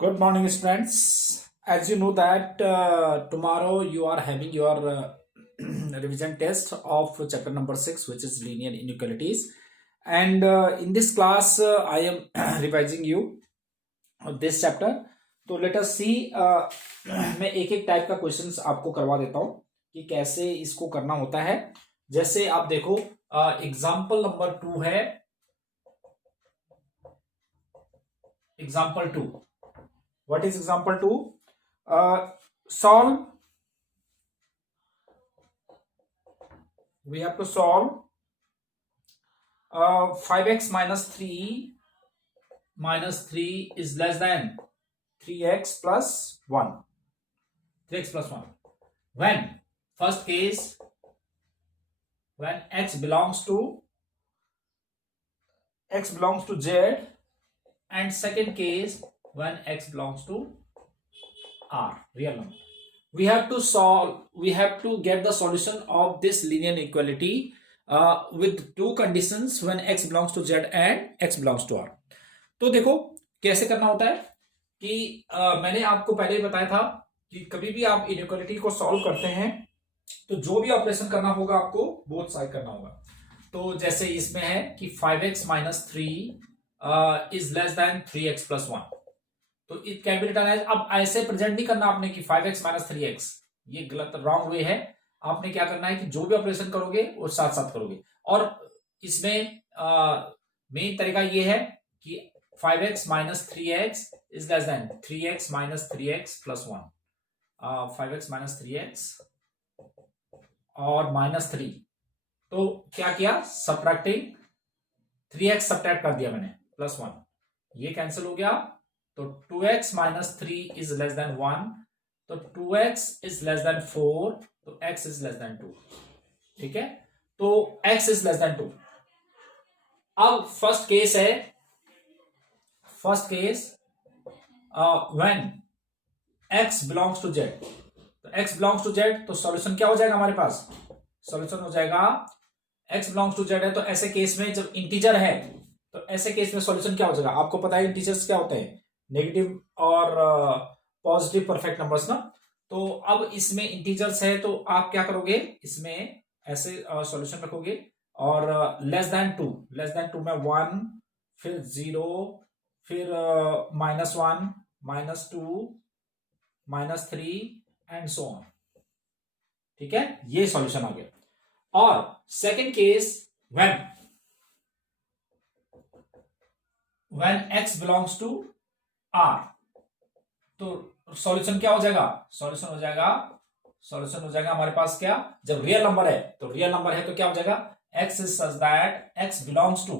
Good morning, students. As you know that tomorrow you are having your revision test of chapter number 6, which is linear inequalities. And in this class, I am revising you this chapter. तो let us see. मैं एक एक type का questions आपको करवा देता हूँ कि कैसे इसको करना होता है. जैसे आप देखो, एग्जाम्पल नंबर 2 है. Example 2. What is example 2? Solve. We have to solve 5x minus 3 is less than 3x plus 1. 3x plus 1. When first case, when x belongs to z, and second case when x belongs to R, real number. We have to get the solution of this linear inequality with two conditions when x belongs to z and x belongs to R. तो देखो कैसे करना होता है कि मैंने आपको पहले ही बताया था कि कभी भी आप इनइक्वालिटी को सॉल्व करते हैं तो जो भी ऑपरेशन करना होगा आपको बोथ साइड करना होगा. तो जैसे इसमें है कि 5x minus 3 is less than 3x plus 1. तो it can be written as. अब ऐसे प्रेजेंट नहीं करना आपने कि 5x minus 3x, ये गलत रॉन्ग वे है. आपने क्या करना है कि जो भी ऑपरेशन करोगे वो साथ साथ करोगे. और इसमें मेन तरीका ये है कि 5x minus 3x is less than 3x minus 3x plus 1. 5x minus 3x और minus 3. तो क्या किया, सब्ट्रैक्टिंग 3x सब्ट्रैक्ट कर दिया मैंने, प्लस 1. ये कैंसिल हो गया. तो 2x minus 3 is less than 1. तो 2x is less than 4. तो x is less than 2. ठीक है, तो x is less than 2. अब फर्स्ट केस है, first case when x belongs to z. तो x belongs to z, तो सॉल्यूशन क्या हो जाएगा हमारे पास, सॉल्यूशन हो जाएगा x belongs to z है. तो ऐसे केस में जब इंटीजर है तो ऐसे केस में सॉल्यूशन क्या हो जाएगा, आपको पता है इंटीजर्स क्या होते हैं, नेगेटिव और पॉजिटिव परफेक्ट नंबर्स ना. तो अब इसमें इंटीजर्स है तो आप क्या करोगे, इसमें ऐसे सॉल्यूशन रखोगे और लेस देन 2 में 1, फिर 0, फिर -1, -2, -3 एंड सो ऑन. ठीक है, ये सॉल्यूशन आ गया. और second case when x belongs to R, तो सॉल्यूशन क्या हो जाएगा, सॉल्यूशन हो जाएगा हमारे पास क्या, जब रियल नंबर है तो क्या हो जाएगा, x is such that x belongs to.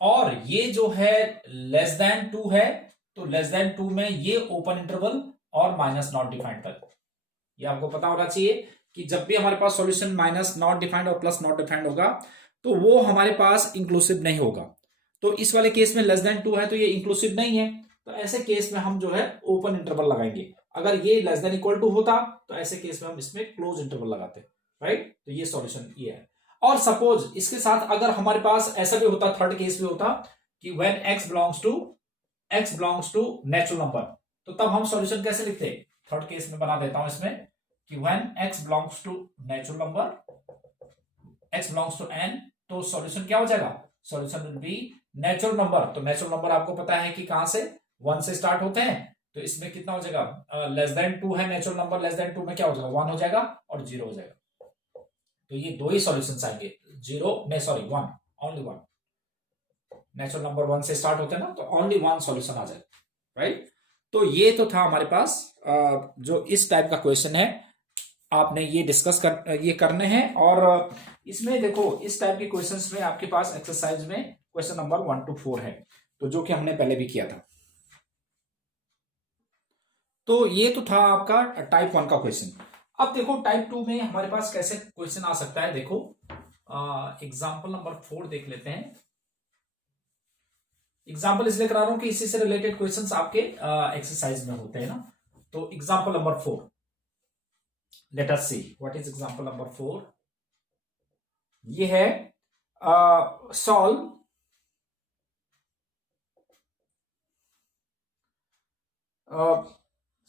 और ये जो है लेस देन 2 है, तो लेस देन 2 में ये ओपन इंटरवल और माइनस नॉट डिफाइंड तक. ये आपको पता होना चाहिए कि जब भी हमारे पास सॉल्यूशन माइनस नॉट डिफाइंड और प्लस नॉट डिफाइंड होगा तो वो हमारे पास इंक्लूसिव नहीं होगा. तो इस वाले केस में लेस देन 2 है तो ये इंक्लूसिव नहीं है. तो ऐसे केस में हम जो है ओपन इंटरवल लगाएंगे. अगर ये लेस देन इक्वल टू होता तो ऐसे केस में हम इसमें क्लोज इंटरवल लगाते. राइट, तो ये सॉल्यूशन ये है. और सपोज इसके साथ अगर हमारे पास ऐसा भी होता, थर्ड केस भी होता कि when x belongs to natural number, तो तब हम सॉल्यूशन कैसे लिखते, थर्ड केस में बना देता हूं इसमें कि when x belongs to natural number, x belongs to n, तो सॉल्यूशन क्या हो जाएगा, solution will be natural number. तो नेचुरल नंबर आपको पता है कि कहां से, 1 से स्टार्ट होते हैं. तो इसमें कितना हो जाएगा, लेस देन 2 है नेचुरल नंबर, लेस देन 2 में क्या हो जाएगा, 1 हो जाएगा और 0 हो जाएगा. तो ये दो ही सॉल्यूशंस आएंगे, 1, ओनली 1. नेचुरल नंबर 1 से स्टार्ट होते हैं ना, तो ओनली 1 सॉल्यूशन आ जाएगा. राइट, तो ये तो था हमारे पास जो इस टाइप का क्वेश्चन है, आपने ये डिस्कस ये करने हैं. और इसमें देखो इस टाइप के क्वेश्चंस में आपके पास एक्सरसाइज में क्वेश्चन नंबर 1 to 4 है, तो जो कि हमने पहले भी किया था. तो ये तो था आपका टाइप 1 का क्वेश्चन. अब देखो टाइप 2 में हमारे पास कैसे क्वेश्चन आ सकता है. देखो एग्जाम्पल नंबर 4 देख लेते हैं. एग्जाम्पल इसलिए करा रहा हूं कि इसी से रिलेटेड क्वेश्चंस आपके एक्सरसाइज में होते हैं ना. तो example number 4, let us see what is example number 4. ये है solve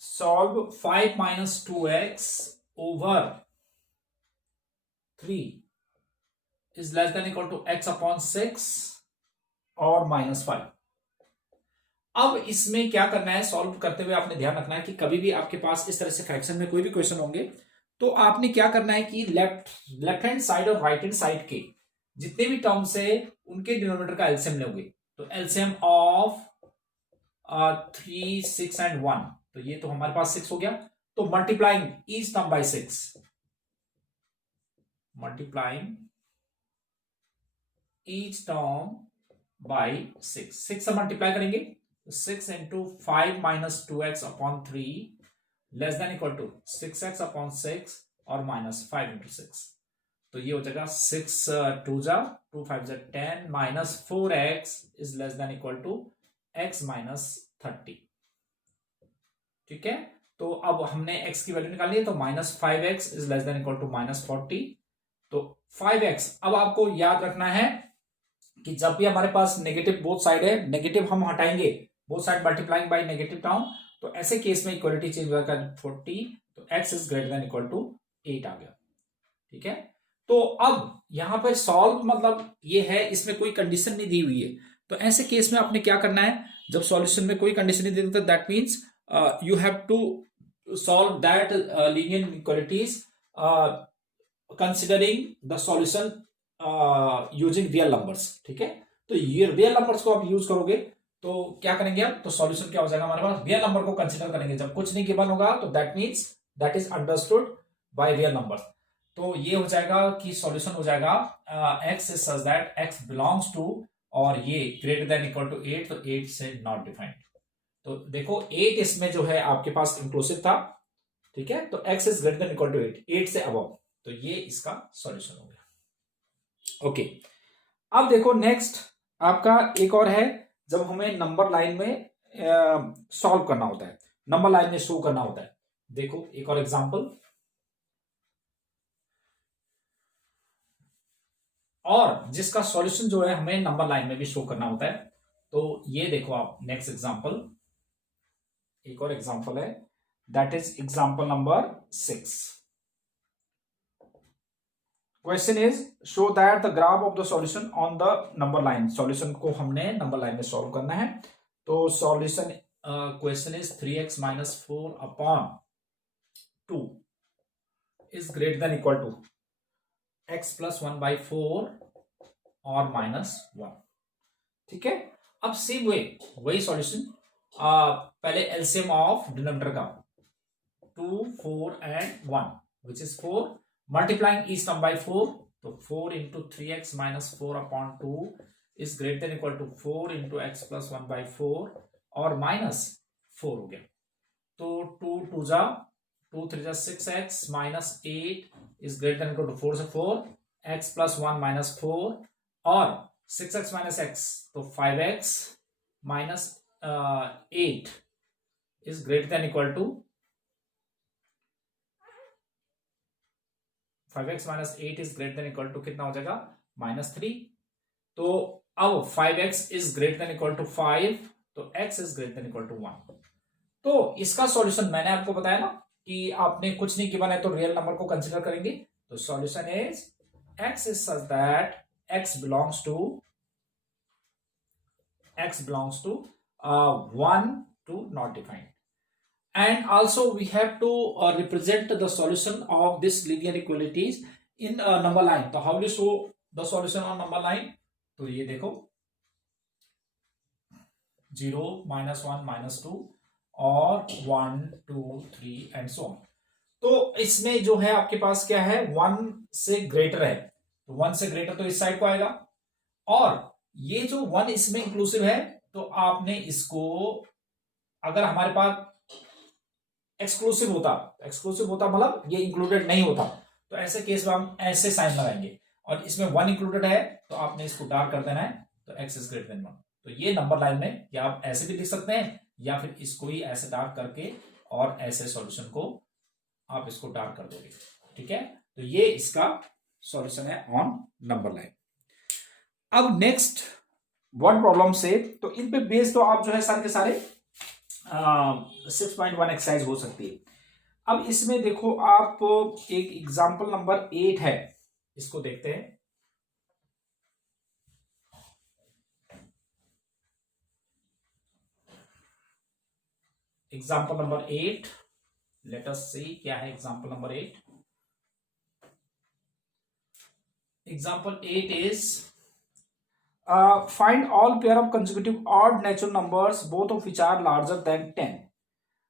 solve 5 minus 2x over 3 is less than equal to x upon 6 और -5। अब इसमें क्या करना है, सॉल्व करते हुए आपने ध्यान रखना है कि कभी भी आपके पास इस तरह से फ्रैक्शन में कोई भी क्वेश्चन होंगे तो आपने क्या करना है कि लेफ्ट हैंड साइड और राइट हैंड साइड के जितने भी टर्म्स है उनके डिनोमिनेटर का एलसीएम लोगे। तो एलसीएम ऑफ 3, 6 एंड 1, तो ये तो हमारे पास 6 हो गया। तो multiplying each term by 6, multiplying each term by 6, 6 से मल्टीप्लाई करेंगे तो 6 into 5 minus 2x upon 3 less than equal to 6x upon 6 और -5 इंटू 6। तो ये हो जाएगा 6 2 जा 2 5 जा 10 minus 4x is less than equal to x minus 30। ठीक है, तो अब हमने x की वैल्यू निकाली है तो -5x is less than equal to -40। तो 5x, अब आपको याद रखना है कि जब भी हमारे पास नेगेटिव बोथ साइड है, नेगेटिव हम हटाएंगे, both side multiplying by negative term, तो ऐसे केस में इक्वलिटी चेंज होगा 40, तो x is greater than equal to 8 आ गया। ठीक है, तो अब यहां पर सॉल्व मतलब ये है, इसमें कोई कंडीशन नहीं दी हुई है। तो ऐसे केस में आपने क्या करना है, जब सॉल्यूशन में कोई कंडीशन नहीं दी, तो that means you have to solve that linear inequalities considering the solution using real numbers. ठीक है, तो ये रियल नंबर्स को आप यूज करोगे तो क्या करेंगे हम, तो सॉल्यूशन क्या हो जाएगा हमारे पास, रियल नंबर को कंसीडर करेंगे। जब कुछ नहीं गिवन होगा तो that means that is understood by real number. तो ये हो जाएगा कि सॉल्यूशन हो जाएगा x is such that x belongs to, और ये ग्रेटर देन इक्वल टू 8, तो 8 से नॉट डिफाइंड। तो देखो 8 इसमें जो है आपके पास इंक्लूसिव था। ठीक है, तो x is greater than equal to 8, 8 से अबव, तो ये इसका सॉल्यूशन हो गया। ओके, अब देखो नेक्स्ट आपका एक और है, जब हमें नंबर लाइन में सॉल्व करना होता है, नंबर लाइन में शो करना होता है। देखो एक और एग्जांपल, और जिसका सॉल्यूशन जो है हमें नंबर लाइन में भी शो करना होता है। तो ये देखो आप नेक्स्ट एग्जांपल, एक और एग्जांपल है, that is example number 6। Question is show that the graph of the solution on the number line. Solution को हमने नंबर लाइन में सॉल्व करना है। तो solution question is 3x minus 4 upon 2 is greater than equal to x plus 1 by 4 और -1। ठीक है, अब सेम वे वही सॉल्यूशन, पहले एलसीएम ऑफ डिनोमिनेटर का 2, 4 and 1 which is 4, multiplying each term by 4, तो 4 into 3x minus 4 upon 2 is greater than equal to 4 into x plus 1 by 4 और -4 हो गया। तो 2 2 जा 2 3 जा 6x minus 8 is greater than equal to 4 से 4, x प्लस 1 माइनस 4 और 6x माइनस x, तो 5x minus 8 is greater than equal to 5x minus 8 is greater than equal to कितना हो जाएगा, -3। तो अब 5x is greater than equal to 5, तो x is greater than equal to 1। तो इसका सॉल्यूशन मैंने आपको बताया ना कि आपने कुछ नहीं गिवन है तो रियल नंबर को कंसीडर करेंगे। तो solution is x is such that x belongs to 1 to not defined, and also we have to represent the solution of this linear inequalities in a number line. तो how do you show the solution on number line? तो ये देखो 0 -1 -2 और 1 2 3 and so on. तो इसमें जो है आपके पास क्या है, 1 से ग्रेटर है, तो 1 से ग्रेटर तो इस साइड को आएगा, और ये जो 1 इसमें इंक्लूसिव है तो आपने इसको, अगर हमारे पास एक्सक्लूसिव होता मतलब ये इंक्लूडेड नहीं होता, तो ऐसे केस में हम ऐसे साइन लगाएंगे, और इसमें 1 इंक्लूडेड है तो आपने इसको डार्क कर देना है, तो x इज ग्रेटर देन 1। तो ये नंबर लाइन में या आप ऐसे भी लिख सकते हैं, या फिर इसको ही ऐसे डार्क करके और ऐसे सॉल्यूशन को आप इसको डार्क कर दोगे। ठीक है, तो ये इसका सॉल्यूशन है ऑन नंबर लाइन। अब नेक्स्ट वर्ड प्रॉब्लम से, तो इन पे बेस्ड तो आप जो है सारे के सारे 6.1 एक्सरसाइज हो सकती है। अब इसमें देखो आप एक एग्जाम्पल नंबर 8 है, इसको देखते हैं। एग्जाम्पल नंबर 8, लेट अस सी क्या है example number 8। Example 8 is find all pair of consecutive odd natural numbers both of which are larger than 10।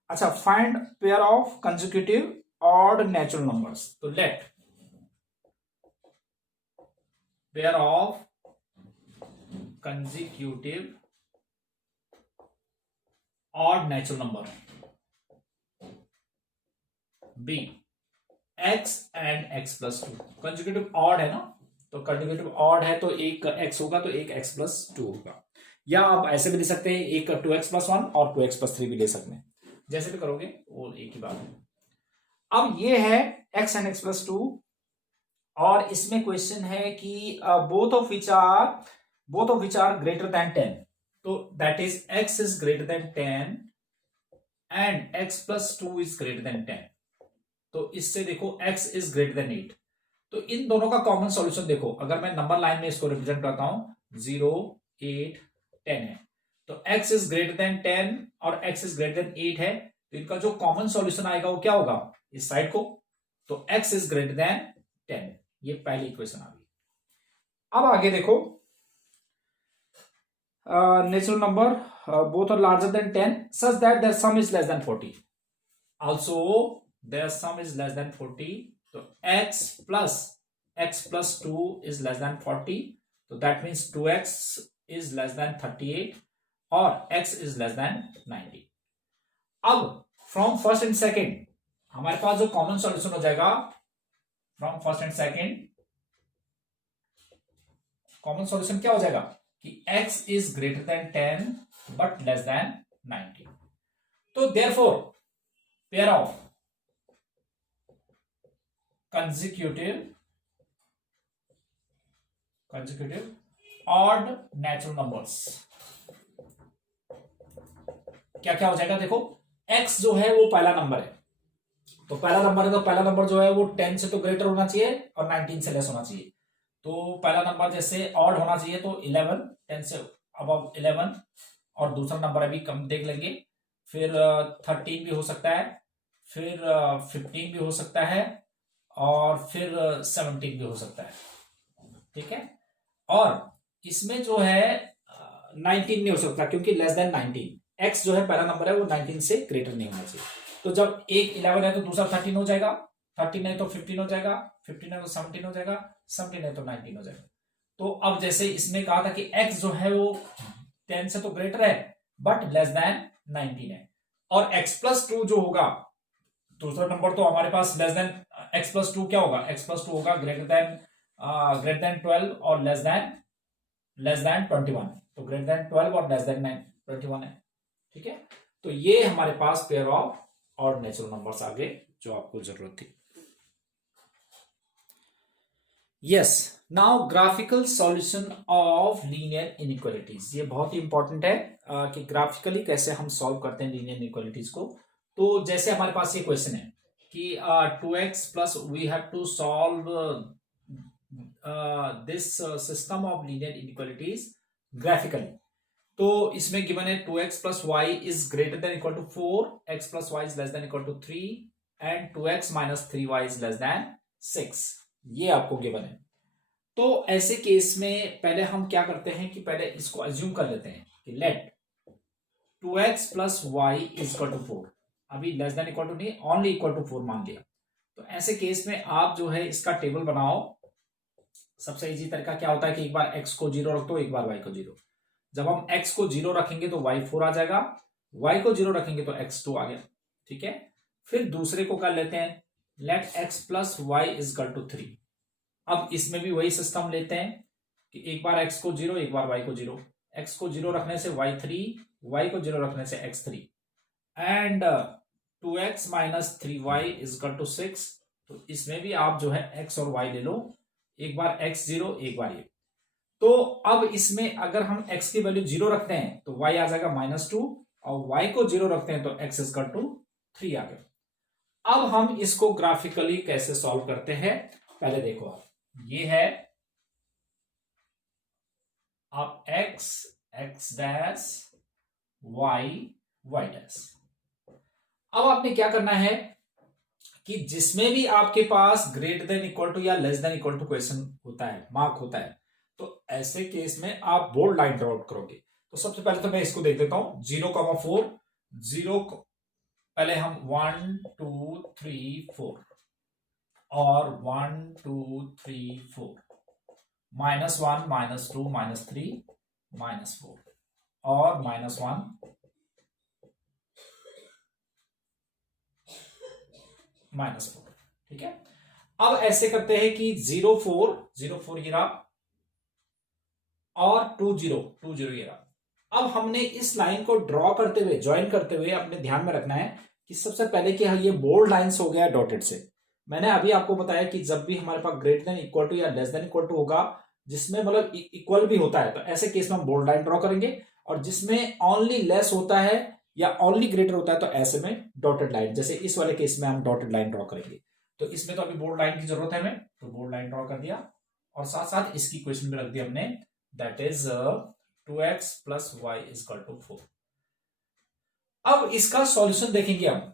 अच्छा, find pair of consecutive odd natural numbers, तो let pair of consecutive odd natural number b x and x plus 2। Consecutive odd है ना, तो consecutive odd है तो एक x होगा तो एक x plus 2 होगा, या आप ऐसे भी दे सकते हैं एक 2x plus 1 और 2x plus 3 भी ले सकते हैं, जैसे भी करोगे वो एक ही बात है। अब ये है x and x plus 2 और इसमें क्वेश्चन है कि both of which are greater than 10, तो that is x is greater than 10 and x plus 2 is greater than 10। तो इससे देखो x इज ग्रेटर देन 8, तो इन दोनों का कॉमन सॉल्यूशन देखो, अगर मैं नंबर लाइन में इसको रिप्रेजेंट करता हूं 0 8 10 है, तो x इज ग्रेटर देन 10 और x इज ग्रेटर देन 8 है, तो इनका जो कॉमन सॉल्यूशन आएगा वो क्या होगा इस साइड को, तो x इज ग्रेटर देन 10। ये पहली इक्वेशन आ गई। अब आगे देखो natural number both are larger than 10 such that their sum is less than 40, also their sum is less than 40, तो x plus 2 is less than 40, so that means 2x is less than 38 और x is less than 90। अब from first and second हमारे पास जो common solution हो जाएगा, from first and second common solution क्या हो जाएगा कि x is greater than 10 but less than 90, तो therefore pair of consecutive odd natural numbers क्या क्या हो जाएगा, देखो x जो है वो पहला नंबर है, तो पहला नंबर है तो पहला नंबर जो है वो 10 से तो ग्रेटर होना चाहिए और 19 से लेस होना चाहिए, तो पहला नंबर जैसे ऑड होना चाहिए तो 11, 10 से अबव 11, और दूसरा नंबर अभी कम देख लेंगे, फिर 13 भी हो सकता है, फिर 15 भी हो सकता है, और फिर 17 भी हो सकता है, ठीक है। और इसमें जो है 19 नहीं हो सकता क्योंकि लेस देन 19, x जो है पहला नंबर है वो 19 से ग्रेटर नहीं होना चाहिए, तो जब एक 11 है तो दूसरा 13 हो जाएगा, 13 है तो 15 हो जाएगा, 15 है तो 17 हो जाएगा, 17 है तो 19 हो जाएगा। तो अब जैसे इसमें कहा था कि x जो है वो 10 से तो ग्रेटर है बट लेस देन 19 है, और x plus 2 जो होगा दूसरा नंबर तो हमारे पास लेस देन x plus 2 क्या होगा, x plus 2 होगा ग्रेटर देन 12 और लेस देन 21, तो ग्रेटर देन 12 और लेस देन 21 है, ठीक है। तो ये हमारे पास pair of odd natural numbers आ गए जो आपको जरूरत थी। Yes, now graphical solution of linear inequalities, ये बहुत ही इंपॉर्टेंट है कि ग्राफिकली कैसे हम सॉल्व करते हैं लीनियर इनइक्वालिटीज को। तो जैसे हमारे पास ये क्वेश्चन है कि 2x plus we have to solve this system of linear inequalities graphically, तो इसमें गिवन है 2x plus y is greater than equal to 4, x plus y is less than equal to 3 and 2x minus 3y is less than 6, ये आपको given है। तो ऐसे case में पहले हम क्या करते हैं कि पहले इसको अज्यूम कर लेते हैं कि let 2x plus y is equal to 4, अभी लेस देन इक्वल टू नहीं, ओनली इक्वल टू 4 मान लिया। तो ऐसे केस में आप जो है इसका टेबल बनाओ। सबसे इजी तरीका क्या होता है कि एक बार x को 0 रख दो, एक बार y को 0। जब हम x को 0 रखेंगे तो y 4 आ जाएगा, y को 0 रखेंगे तो x 2 आ गया, ठीक है। फिर दूसरे को कर लेते हैं, let x plus y is equal to 3। अब इसमें भी वही सिस्टम लेते हैं कि एक बार x को 0, एक बार y को 0, x को 0 रखने से y 3, y को 0 रखने से x 3 and 2x minus 3y is equal to 6। तो इसमें भी आप जो है x और y ले लो, एक बार x 0, एक बार ये। तो अब इसमें अगर हम x की वैल्यू 0 रखते हैं तो y आ जाएगा -2 और y को 0 रखते हैं तो x इज इक्वल टू 3 आ गया। अब हम इसको ग्राफिकली कैसे सॉल्व करते हैं, पहले देखो आप, ये है आप x x dash y y dash. अब आपने क्या करना है कि जिसमें भी आपके पास ग्रेटर देन इक्वल टू या less than equal to question होता है, मार्क होता है, तो ऐसे केस में आप बोल्ड लाइन ड्रॉ आउट करोगे। तो सबसे पहले तो मैं इसको देख देता हूं, 0,4 0, पहले हम 1 2 3 4 और 1 2 3 4, -1 -2 -3 -4 और -1 -4, ठीक है। अब ऐसे करते हैं कि 0 4 0 4 ये रहा और 2 0 2 0 ये रहा। अब हमने इस लाइन को ड्रॉ करते हुए, ज्वाइन करते हुए अपने ध्यान में रखना है कि सबसे पहले कि ये बोल्ड लाइंस हो गया डॉटेड से। मैंने अभी आपको बताया कि जब भी हमारे पास ग्रेटर देन इक्वल टू या लेस देन इक्वल टू होगा, जिसमें मतलब इक्वल भी होता है, तो ऐसे केस में हम बोल्ड लाइन ड्रॉ करेंगे, और जिसमें ओनली लेस होता है या ओनली ग्रेटर होता है तो ऐसे में डॉटेड लाइन, जैसे इस वाले केस में हम डॉटेड लाइन ड्रॉ करेंगे। तो इसमें तो अभी बोल्ड लाइन की जरूरत है हमें, तो बोल्ड लाइन ड्रॉ कर दिया और साथ साथ इसकी क्वेश्चन में रख दिया हमने, that is 2x plus y is equal to 4। अब इसका सॉल्यूशन देखेंगे, हम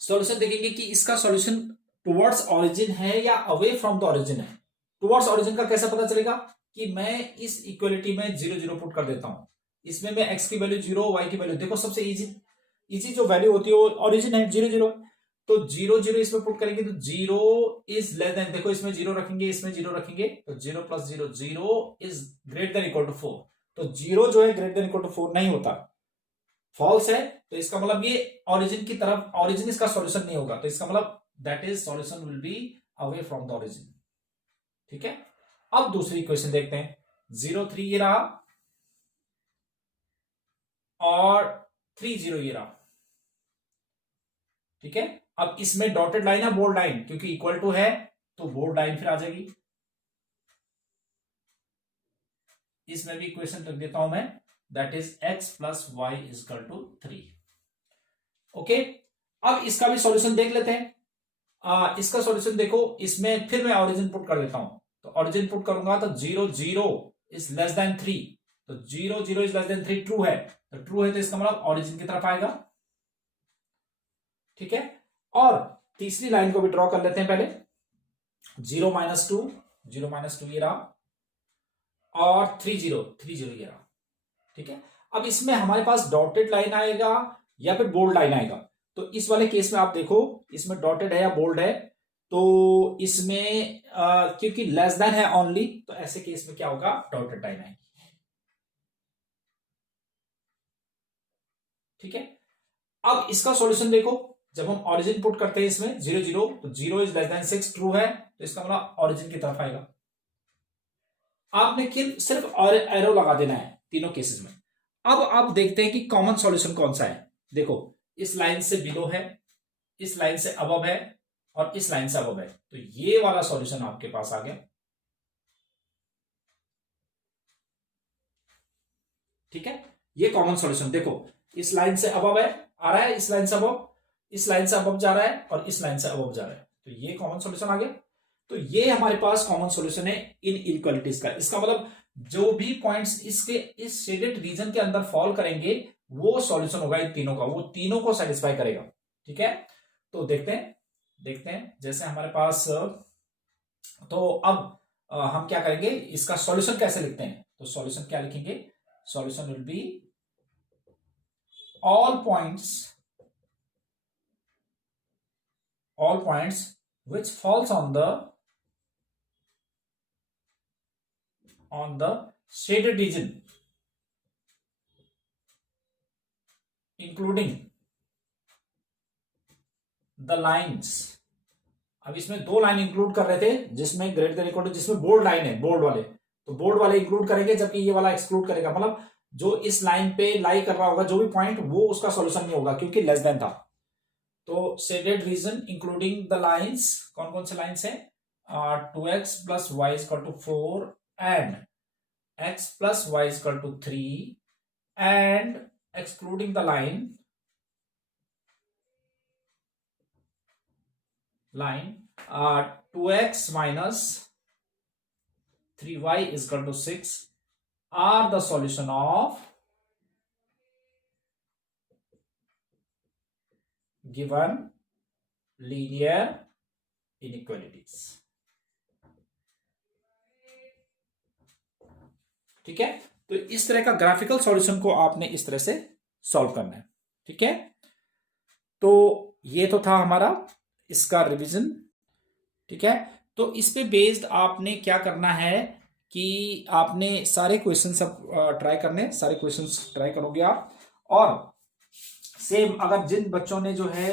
सॉल्यूशन देखेंगे कि इसका सॉल्यूशन टुवर्ड्स ऑरिजिन है या अवे फ्रॉम द ऑरिजिन है। टुवर्ड्स ऑरिजिन का कैसे पता चलेगा कि मैं इस इक्वलिटी में 0 0 पुट कर देता हूं, इसमें मैं x की वैल्यू 0 y की वैल्यू, देखो सबसे इजी जो वैल्यू होती है वो ऑरिजिन है 0 0, तो 0 0 इसमें पुट करेंगे तो 0 इज लेस देन, देखो इसमें 0 रखेंगे इसमें 0 रखेंगे तो 0 plus 0 0 is greater than equal to 4, तो 0 जो है ग्रेटर देन इक्वल टू 4 नहीं होता, फॉल्स है, तो इसका मतलब ये ओरिजिन की तरफ, ओरिजिन इसका सॉल्यूशन नहीं होगा, तो इसका मतलब that is solution will be away from the origin, ठीक है। अब दूसरी क्वेश्चन देखते हैं, 0 3 ये रहा और 3 0 ये रहा, ठीक है। अब इसमें डॉटेड लाइन है बोल्ड लाइन, क्योंकि इक्वल टू है तो बोल्ड लाइन फिर आ जाएगी। इसमें भी इक्वेशन रख देता हूं मैं, that is x plus y is equal to 3। Okay, अब इसका भी सॉल्यूशन देख लेते हैं। इसका सॉल्यूशन देखो, इसमें फिर मैं ऑरिजिन पुट कर देता हूं, तो ऑरिजिन पुट करूंगा तो 0 0 इज लेस देन 3, तो 0 0 इज लेस देन 3 ट्रू है, तो ट्रू है तो इसका मतलब ऑरिजिन की तरफ आएगा, ठीक है। और तीसरी लाइन को भी ड्रॉ कर लेते हैं पहले, 0 -2 0 -2 ये रहा और 3 0 3 0 ये रहा, ठीक है। अब इसमें हमारे पास डॉटेड लाइन आएगा या फिर बोल्ड लाइन आएगा, तो इस वाले केस में आप देखो इसमें डॉटेड है या बोल्ड है, तो इसमें क्योंकि लेस देन है ओनली, तो ऐसे केस में क्या होगा, डॉटेड लाइन आएगी, ठीक है। अब इसका सॉल्यूशन देखो, जब हम ऑरिजिन पुट करते हैं इसमें 0 0, तो 0 इज लेस देन 6 ट्रू है, तो इसका मतलब ऑरिजिन की तरफ आएगा। आपने सिर्फ एरो लगा देना है तीनों केसेस में। अब आप देखते हैं कि कॉमन सॉल्यूशन कौन सा है, देखो इस लाइन से बिलो है, इस लाइन से अबव है और इस लाइन से अबव है, तो ये वाला सॉल्यूशन आपके पास आ गया, ठीक है। ये कॉमन सॉल्यूशन देखो, इस लाइन से अबव है, आ रहा है, इस लाइन से अबव, इस लाइन से अबव जा रहा है और इस लाइन से अबव जा रहा है, तो ये कॉमन सॉल्यूशन आ गया। तो ये हमारे पास कॉमन सॉल्यूशन है इन इनइक्वालिटीज का। इसका मतलब जो भी पॉइंट्स इसके इस शेडेड रीजन के अंदर फॉल करेंगे वो सॉल्यूशन होगा इन तीनों का, वो तीनों को सेटिस्फाई करेगा, ठीक है। तो देखते हैं जैसे हमारे पास, तो अब हम क्या करेंगे, इसका सॉल्यूशन कैसे लिखते हैं, तो सॉल्यूशन क्या लिखेंगे, solution will be all points which falls on the shaded region including the lines। अब इसमें दो लाइन इंक्लूड कर रहे थे, जिसमें ग्रेटर देन इक्वल टू, जिसमें बोल्ड लाइन है, बोल्ड वाले, तो बोल्ड वाले इंक्लूड करेंगे जबकि ये वाला एक्सक्लूड करेगा, मतलब जो इस लाइन पे लाई कर रहा होगा जो भी पॉइंट, वो उसका सॉल्यूशन नहीं होगा क्योंकि लेस देन था। तो shaded region including the lines, कौन कौन से लाइंस है, 2x plus y equal to 4 and x plus y equal to 3 and excluding the line 2x minus 3y is equal to 6 are the solution of given linear inequalities. ठीक है, तो इस तरह का ग्राफिकल सॉल्यूशन को आपने इस तरह से सॉल्व करना है. ठीक है, तो ये तो था हमारा इसका रिवीजन. ठीक है, तो इस पे बेस्ड आपने क्या करना है कि आपने सारे क्वेश्चन सब ट्राई करने, सारे क्वेश्चंस ट्राई करोगे आप. और सेम अगर जिन बच्चों ने जो है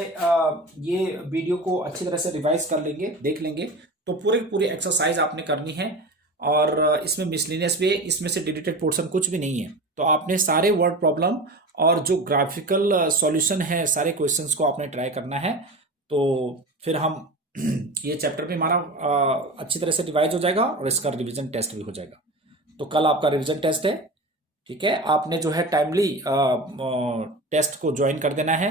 ये वीडियो को अच्छी तरह से रिवाइज कर लेंगे, देख लेंगे, तो पूरी एक्सरसाइज आपने करनी है. और इसमें मिसलिनियस भी है, इसमें से डिलीटेड पोर्शन कुछ भी नहीं है. तो आपने सारे वर्ड प्रॉब्लम और जो ग्राफिकल सॉल्यूशन है सारे क्वेश्चंस को आपने ट्राई करना है. तो फिर हम ये चैप्टर भी हमारा अच्छी तरह से रिवाइज हो जाएगा और इसका रिवीजन टेस्ट भी हो जाएगा. तो कल आपका रिवीजन टेस्ट है. ठीक है, आपने जो है टाइमली टेस्ट को ज्वाइन कर देना है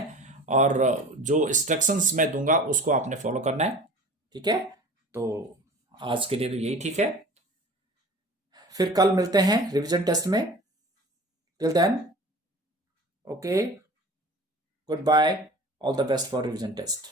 और जो इंस्ट्रक्शंस मैं दूंगा उसको आपने फॉलो करना है. ठीक है, तो आज के लिए तो यही ठीक है. फिर कल मिलते हैं रिवीजन टेस्ट में. Till then, okay, goodbye, all the best for revision test.